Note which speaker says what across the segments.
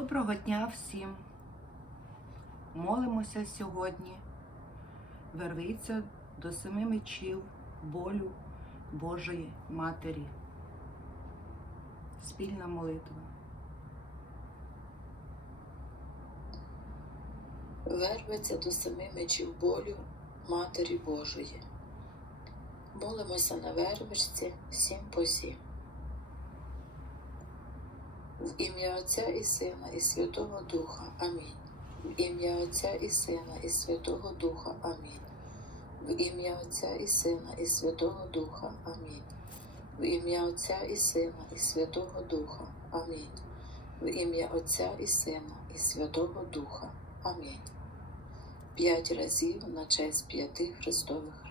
Speaker 1: Доброго дня всім! Молимося сьогодні. Вервиться до семи мечів болю Божої Матері. Спільна молитва.
Speaker 2: Верветься до семи мечів болю Матері Божої. Молимося на вервичці сім по сім. В ім'я Отця і Сина, і Святого Духа. Амінь. В ім'я Отця і Сина, і Святого Духа. Амінь. В ім'я Отця і Сина, і Святого Духа. Амінь. В ім'я Отця і Сина, і Святого Духа. Амінь. В ім'я Отця і Сина, і Святого Духа. Амінь. П'ять разів на честь п'яти Христових.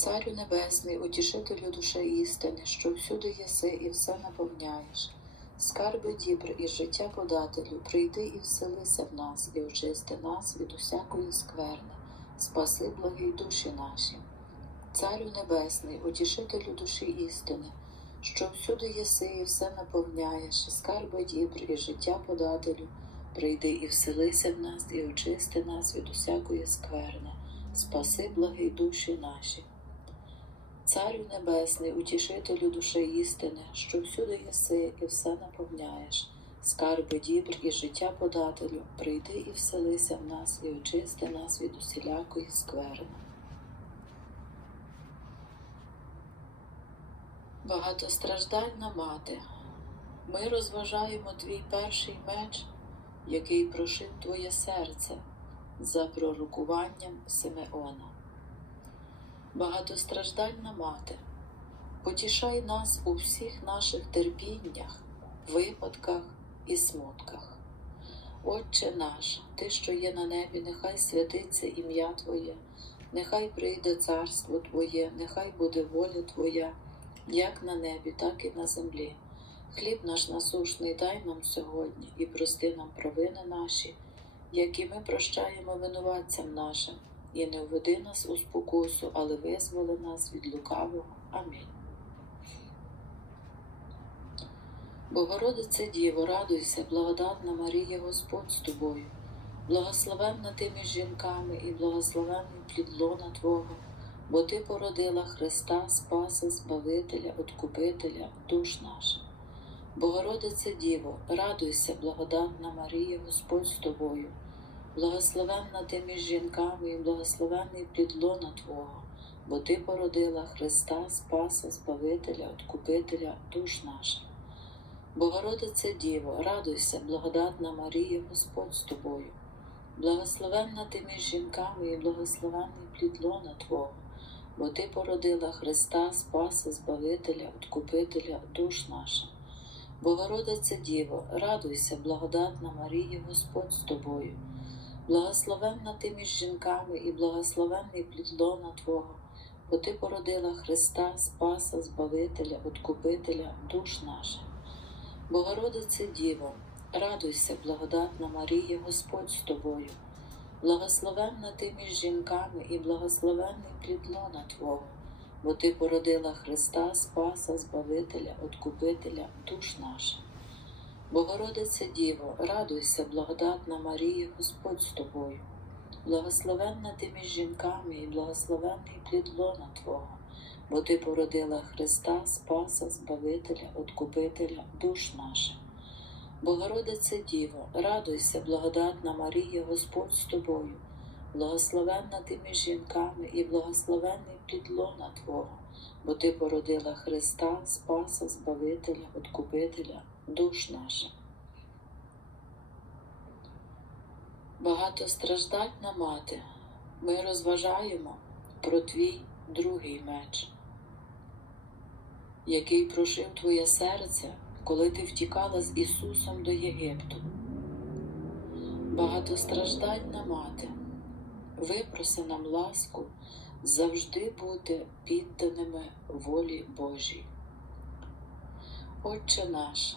Speaker 2: Царю Небесний, утішителю душе істини, що всюди єси і все наповняєш. Скарби дібр і життя подателю, прийди і вселися в нас, і очисти нас від усякої скверни, спаси благі душі наші. Царю Небесний, утішителю душі істини, що всюди єси і все наповняєш, скарби дібр і життя подателю, прийди і вселися в нас, і очисти нас від усякої скверни, спаси благі душі наші. Царю Небесний, утішителю душі істини, що всюди єси і все наповняєш, скарби дібр і життя подателю, прийди і вселися в нас, і очисти нас від усілякої скверни. Багатостраждальна мати, ми розважаємо твій перший меч, який прошив твоє серце за пророкуванням Симеона. Багатостраждальна мати, потішай нас у всіх наших терпіннях, випадках і смутках. Отче наш, Ти, що є на небі, нехай святиться ім'я Твоє, нехай прийде царство Твоє, нехай буде воля Твоя, як на небі, так і на землі. Хліб наш насушний дай нам сьогодні і прости нам провини наші, які ми прощаємо винуватцям нашим і не введи нас у спокусу, але визволи нас від лукавого. Амінь. Богородице Діво, радуйся, благодатна Марія, Господь з тобою, благословенна ти між жінками і благословенний плід лона Твого, бо Ти породила Христа, Спаса, Збавителя, Откупителя, душ наших. Богородице Діво, радуйся, благодатна Марія, Господь з тобою, Благословенна ти між жінками і благословенний плід лона Твого, бо Ти породила Христа, Спаса, Збавителя, Откупителя душ наших. Богородице Діво, радуйся, благодатна Марія, Господь з тобою. Благословенна ти між жінками і благословенний плід лона Твого, бо Ти породила Христа, Спаса, Збавителя, Откупителя душ наших. Богородице Діво, радуйся, благодатна Марія, Господь з тобою. Благословенна ти між жінками і благословенний плідлона Твого, бо Ти породила Христа, Спаса, Збавителя, Откупителя душ наших. Богородице Діво, радуйся, благодатна Марія, Господь з тобою. Благословенна ти між жінками і благословенний плід лона Твого, бо Ти породила Христа, Спаса, Збавителя, Откупителя душ наших. Богородице Діво, радуйся, благодатна Марія, Господь з тобою. Благословенна ти між жінками і благословенний плід лона Твого, бо Ти породила Христа, Спаса, Збавителя, Откупителя душ наших. Богородице Діво, радуйся, благодатна Марія, Господь з тобою. Благословенна ти між жінками і благословенний плід лона Твого, бо Ти породила Христа, Спаса, Збавителя, Откупителя душ наших. Багатостраждальна мати, ми розважаємо про твій другий меч, який прошив твоє серце, коли ти втікала з Ісусом до Єгипту. Багатостраждальна мати, випроси нам ласку завжди бути підданими волі Божій. Отче наш,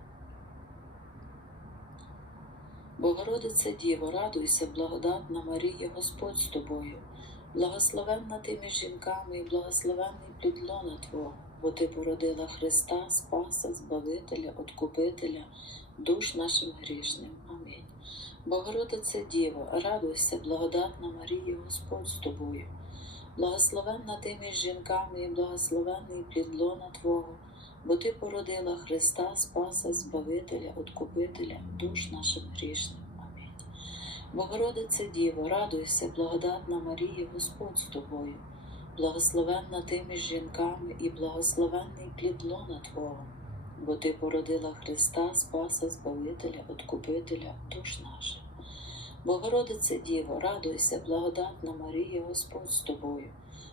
Speaker 2: Богородице Діво, радуйся, благодатна Марія, Господь з тобою, благословенна ти між жінками і благословенний плід лона Твого, бо ти породила Христа, Спаса, Збавителя, Откупителя, душ нашим грішним. Амінь. Богородице Діво, радуйся, благодатна Марія, Господь з тобою, благословенна ти між жінками і благословенний плід лона Твого, бо ти породила Христа, Спаса, Збавителя, Откупителя, душ нашим грішним. Амінь. Богородице Діво, радуйся, благодатна Марія, Господь з тобою, благословенна ти між жінками і благословенний плід лона Твого, бо ти породила Христа, Спаса, Збавителя, Откупителя, душ наших. Богородице Діво, радуйся, благодатна Марія, Господь з тобою,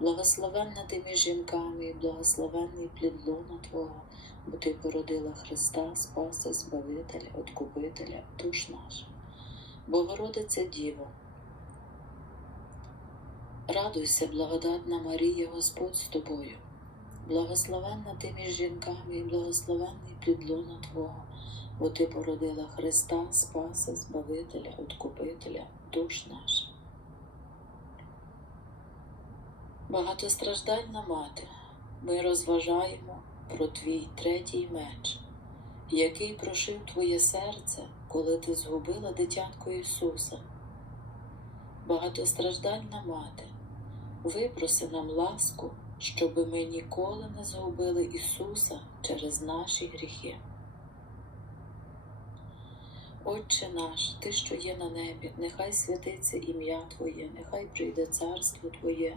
Speaker 2: благословенна ти між жінками і благословенний плід лона Твого, бо ти породила Христа, Спаса, Збавителя, Откупителя, душ наших. Богородице Діво, радуйся, благодатна Марія, Господь з тобою, благословенна ти між жінками і благословенний плід лона Твого, бо ти породила Христа, Спаса, Збавителя, Откупителя, душ наших. Багатостраждальна мати, ми розважаємо про твій третій меч, який прошив твоє серце, коли ти згубила дитятко Ісуса. Багатостраждальна мати, випроси нам ласку, щоби ми ніколи не згубили Ісуса через наші гріхи. Отче наш, Ти, що є на небі, нехай святиться ім'я Твоє, нехай прийде царство Твоє,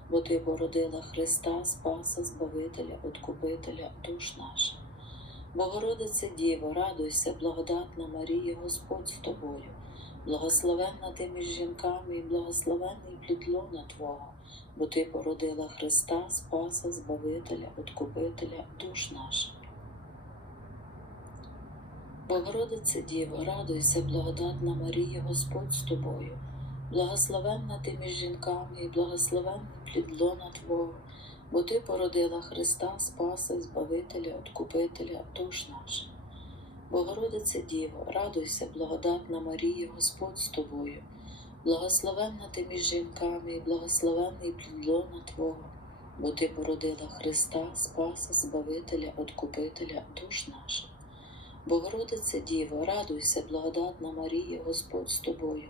Speaker 2: бо ти породила Христа, Спаса, Збавителя, Откупителя, душ наших. Богородице Діво, радуйся, благодатна Марія, Господь з тобою, благословенна ти між жінками і благословенний плід лона Твого, бо ти породила Христа, Спаса, Збавителя, Откупителя, душ наших. Богородице Діво, радуйся, благодатна Марія, Господь з тобою, благословенна ти між жінками і благословенний плід лона Твого, бо ти породила Христа, Спаса, Збавителя, Откупителя, душ наших. Богородице Діво, радуйся, благодатна Марія, Господь з тобою, благословенна ти між жінками і благословенний плід лона Твого, бо ти породила Христа, Спаса, Збавителя, Откупителя, душ наших. Богородице Діво, радуйся, благодатна Марія, Господь з тобою,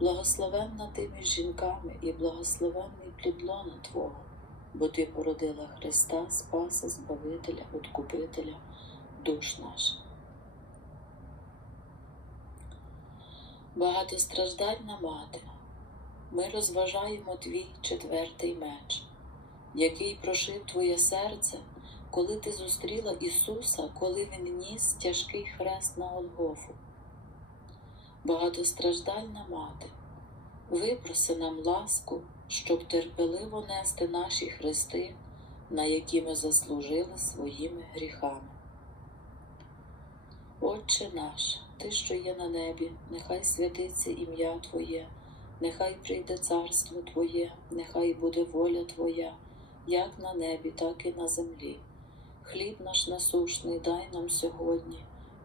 Speaker 2: благословенна ти між жінками і благословенний плід лона Твого, бо ти породила Христа, Спаса, Збавителя, Откупителя, душ наших. Багатостраждальна мати, ми розважаємо твій четвертий меч, який прошив твоє серце коли ти зустріла Ісуса, коли Він ніс тяжкий хрест на Голгофу. Багатостраждальна мати, випроси нам ласку, щоб терпеливо нести наші хрести, на які ми заслужили своїми гріхами. Отче наш, Ти, що є на небі, нехай святиться ім'я Твоє, нехай прийде царство Твоє, нехай буде воля Твоя, як на небі, так і на землі. Хліб наш насушний дай нам сьогодні,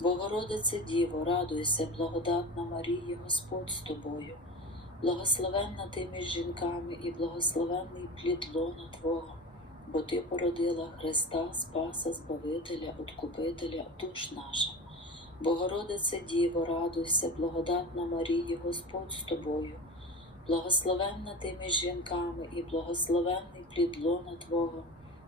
Speaker 2: Богородице Діво, радуйся, благодатна Марія, Господь з тобою, благословенна ти між жінками і благословенний плід лона Твого, бо Ти породила Христа, Спаса, Збавителя, Откупителя душ наших. Богородице Діво, радуйся, благодатна Марія, Господь з тобою, благословенна ти між жінками і благословенний плід лона Твого,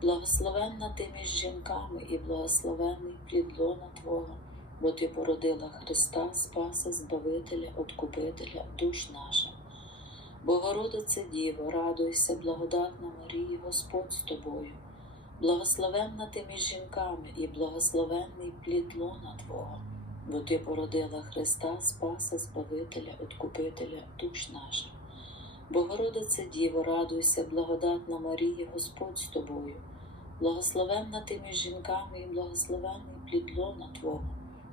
Speaker 2: благословенна ти між жінками і благословенний плід лона Твого, бо Ти породила Христа, Спаса, Збавителя, Откупителя душ наших. Богородице Діво, радуйся, благодатна Марія, Господь з тобою, благословенна ти між жінками і благословенний плід лона Твого, бо Ти породила Христа, Спаса, Збавителя, Откупителя душ наших. Богородице Діво, радуйся, благодатна Марія, Господь з тобою, благословенна ти між жінками і благословенний плід лона Твого,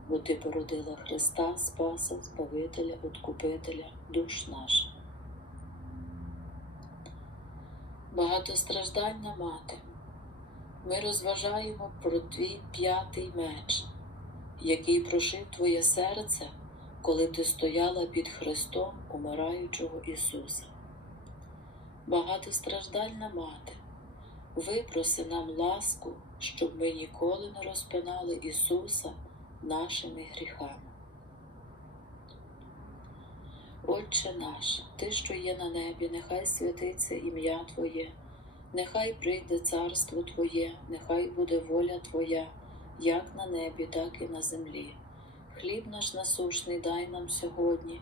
Speaker 2: бо Ти породила Христа, Спаса, Збавителя, Откупителя душ наших. Багатостраждальна мати, ми розважаємо про твій п'ятий меч, який прошив твоє серце, коли ти стояла під Христом умираючого Ісуса. Багатостраждальна мати, випроси нам ласку, щоб ми ніколи не розпинали Ісуса нашими гріхами. Отче наш, Ти, що є на небі, нехай святиться ім'я Твоє, нехай прийде царство Твоє, нехай буде воля Твоя, як на небі, так і на землі. Хліб наш насушний дай нам сьогодні,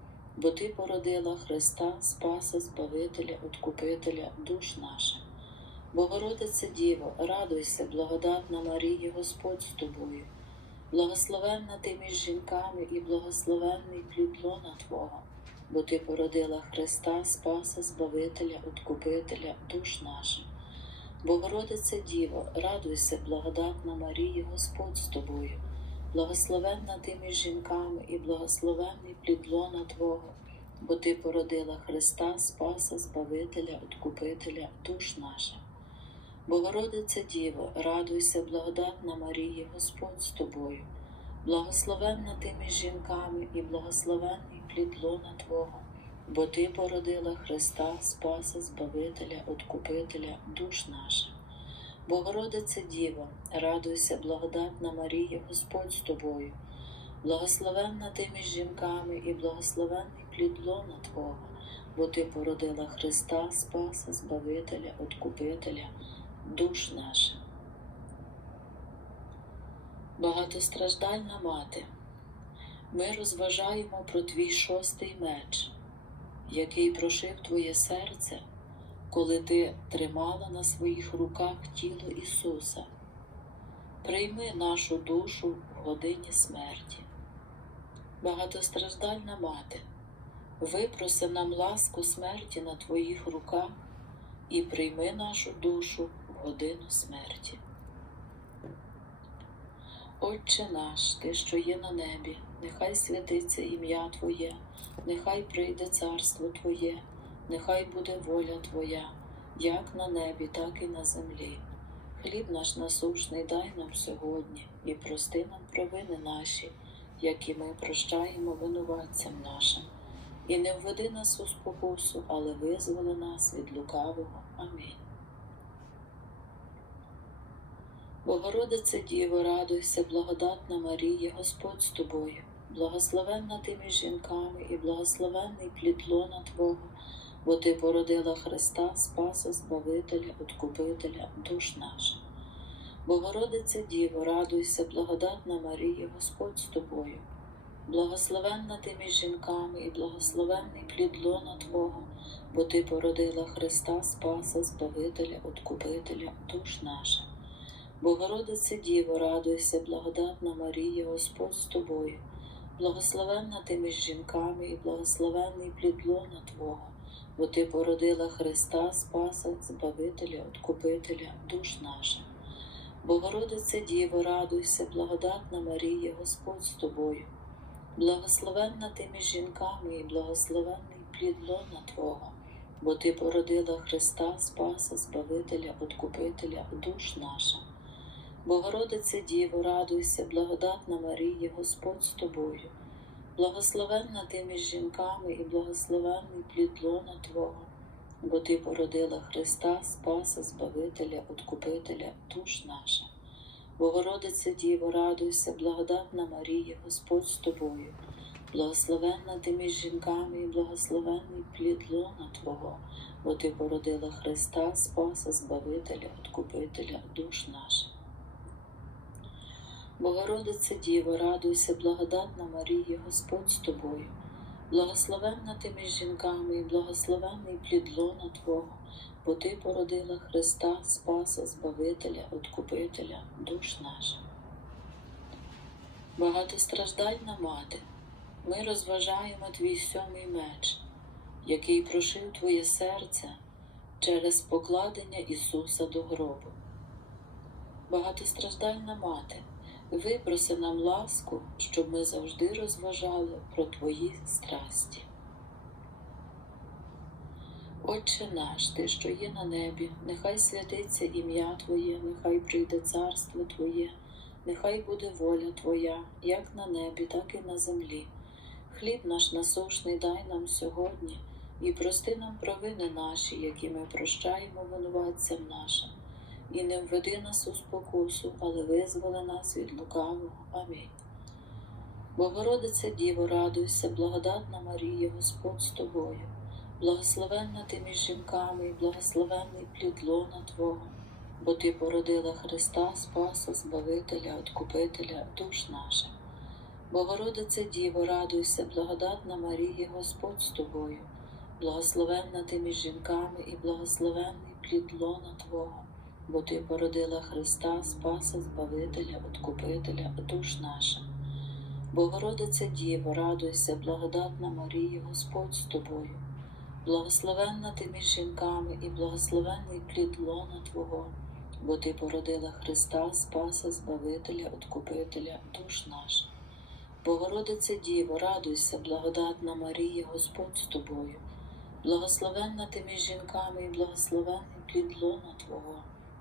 Speaker 2: бо Ти породила Христа, Спаса, Збавителя, Откупителя душ наших. Богородице Діво, радуйся, благодатна Марія, Господь з тобою, благословенна ти між жінками і благословенний плід лона Твого, бо Ти породила Христа, Спаса, Збавителя, Откупителя душ наших. Богородице Діво, радуйся, благодатна Марія, Господь з тобою, благословенна ти між жінками і благословенний плід лона Твого, бо Ти породила Христа, Спаса, Збавителя, Откупителя душ наших. Богородице Діво, радуйся, благодатна Марія, Господь з тобою, благословенна ти між жінками і благословенний плід лона Твого, бо Ти породила Христа, Спаса, Збавителя, Откупителя душ наших. Богородице Діво, радуйся, благодатна Марія, Господь з тобою, благословенна ти між жінками і благословенний плід лона Твого, бо Ти породила Христа, Спаса, Збавителя, Откупителя, душ наших. Багатостраждальна мати, ми розважаємо про твій шостий меч, який прошив твоє серце, коли ти тримала на своїх руках тіло Ісуса. Прийми нашу душу в годині смерті. Багатостраждальна мати, випроси нам ласку смерті на твоїх руках і прийми нашу душу в годину смерті. Отче наш, Ти, що є на небі, нехай святиться ім'я Твоє, нехай прийде царство Твоє, нехай буде воля Твоя, як на небі, так і на землі. Хліб наш насушний дай нам сьогодні і прости нам провини наші, як і ми прощаємо винуватцям нашим. І не введи нас у спокусу, але визволи нас від лукавого. Амінь. Богородице Діво, радуйся, благодатна Марія, Господь з тобою, благословенна ти між жінками і благословенний плід лона Твого, бо Ти породила Христа, Спаса, Збавителя, Откупителя, душ наших. Богородице Діво, радуйся, благодатна Марія, Господь з тобою, благословенна ти між жінками і благословенний плід лона Твого, бо Ти породила Христа, Спаса, Збавителя, Откупителя, душ наших. Богородице Діво, радуйся, благодатна Марія, Господь з тобою, благословенна ти між жінками і благословенний плід лона Твого, бо Ти породила Христа, Спаса, Збавителя, Откупителя, душ наших. Богородице Діво, радуйся, благодатна Марія, Господь з тобою, благословенна ти між жінками і благословенний плід лона Твого, бо Ти породила Христа, Спаса, Збавителя, Откупителя, душ наших. Богородице Діво, радуйся, благодатна Марія, Господь з тобою, благословенна ти між жінками і благословенний плід лона Твого, бо Ти породила Христа, Спаса, Збавителя, Откупителя, душ наша. Богородице Діво, радуйся, благодатна Марія, Господь з тобою, благословенна ти між жінками і благословенний плід лона Твого, бо Ти породила Христа, Спаса, Збавителя, Откупителя, душ наших. Богородице Діво, радуйся, благодатна Марія, Господь з тобою, благословенна ти між жінками і благословенний плід лона Твого, бо Ти породила Христа, Спаса, Збавителя, Откупителя, душ наших. Багатостраждальна мати, ми розважаємо твій сьомий меч, який прошив твоє серце через покладення Ісуса до гробу. Багатостраждальна мати, випроси нам ласку, щоб ми завжди розважали про Твої страсті. Отче наш, Ти, що є на небі, нехай святиться ім'я Твоє, нехай прийде царство Твоє, нехай буде воля Твоя, як на небі, так і на землі. Хліб наш насушний дай нам сьогодні, і прости нам провини наші, які ми прощаємо винуватцям нашим і не введи нас у спокусу, але визволи нас від лукавого. Амінь. Богородице Діво, радуйся, благодатна Марія, Господь з тобою, благословенна ти між жінками і благословенний плід лона Твого, бо Ти породила Христа, Спаса, Збавителя, Откупителя, душ наших. Богородице Діво, радуйся, благодатна Марія, Господь з тобою, благословенна ти між жінками і благословенний плід лона Твого бо Ти породила Христа, Спаса, Збавителя, Откупителя, душ наших. Богородице Діво, радуйся, благодатна Марія, Господь з тобою, благословенна ти між жінками і благословенний плід лона Твого, бо Ти породила Христа, Спаса, Збавителя, Откупителя, душ наших. Богородице Діво, радуйся, благодатна Марія, Господь з тобою, благословенна ти між жінками і благословенний плід лона Твого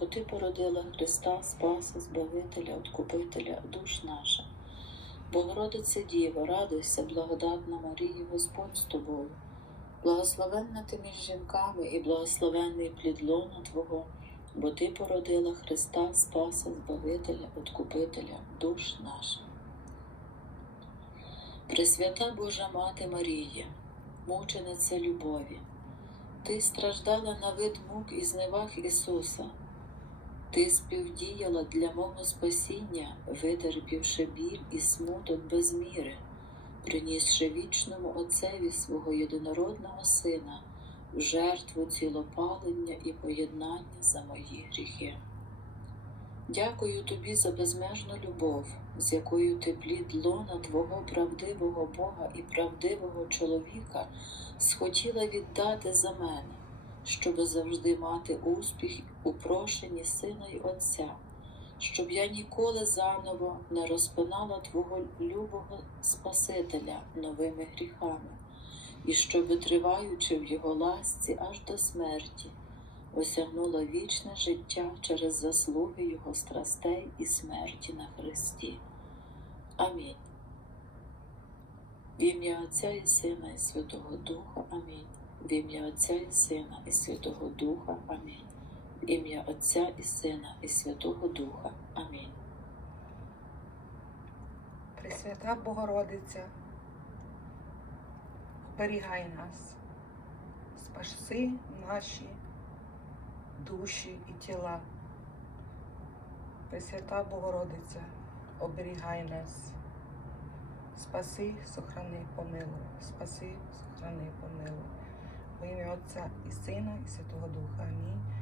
Speaker 2: бо Ти породила Христа, Спаса, Збавителя, Откупителя душ наших. Богородице Діво, радуйся, благодатна Марія, Господь з тобою. Благословенна ти між жінками і благословенний плід лона Твого, бо Ти породила Христа, Спаса, Збавителя, Откупителя душ наших. Пресвята Божа Мати Марія, мучениця любові, Ти страждала на вид мук і зневаг Ісуса, Ти співдіяла для мого спасіння, витерпівши біль і смуток без міри, принісши вічному Отцеві свого єдинородного Сина в жертву цілопалення і поєднання за мої гріхи. Дякую тобі за безмежну любов, з якою ти плід лона Твого правдивого Бога і правдивого чоловіка схотіла віддати за мене, щоби завжди мати успіх у прошенні Сина й Отця, щоб я ніколи заново не розпинала Твого любого Спасителя новими гріхами, і щоби, триваючи в Його ласці аж до смерті, осягнула вічне життя через заслуги Його страстей і смерті на Христі. Амінь. В ім'я Отця і Сина і Святого Духа. Амінь. В ім'я Отця і Сина і Святого Духа. Амінь. В ім'я Отця і Сина і Святого Духа. Амінь.
Speaker 1: Пресвята Богородиця, оберігай нас, спаси наші душі і тіла. Пресвята Богородиця, оберігай нас, спаси, сохрани, помилуй, спаси, сохрани, помилуй. Во ім'я Отця і Сина, і Святого Духа. Амінь.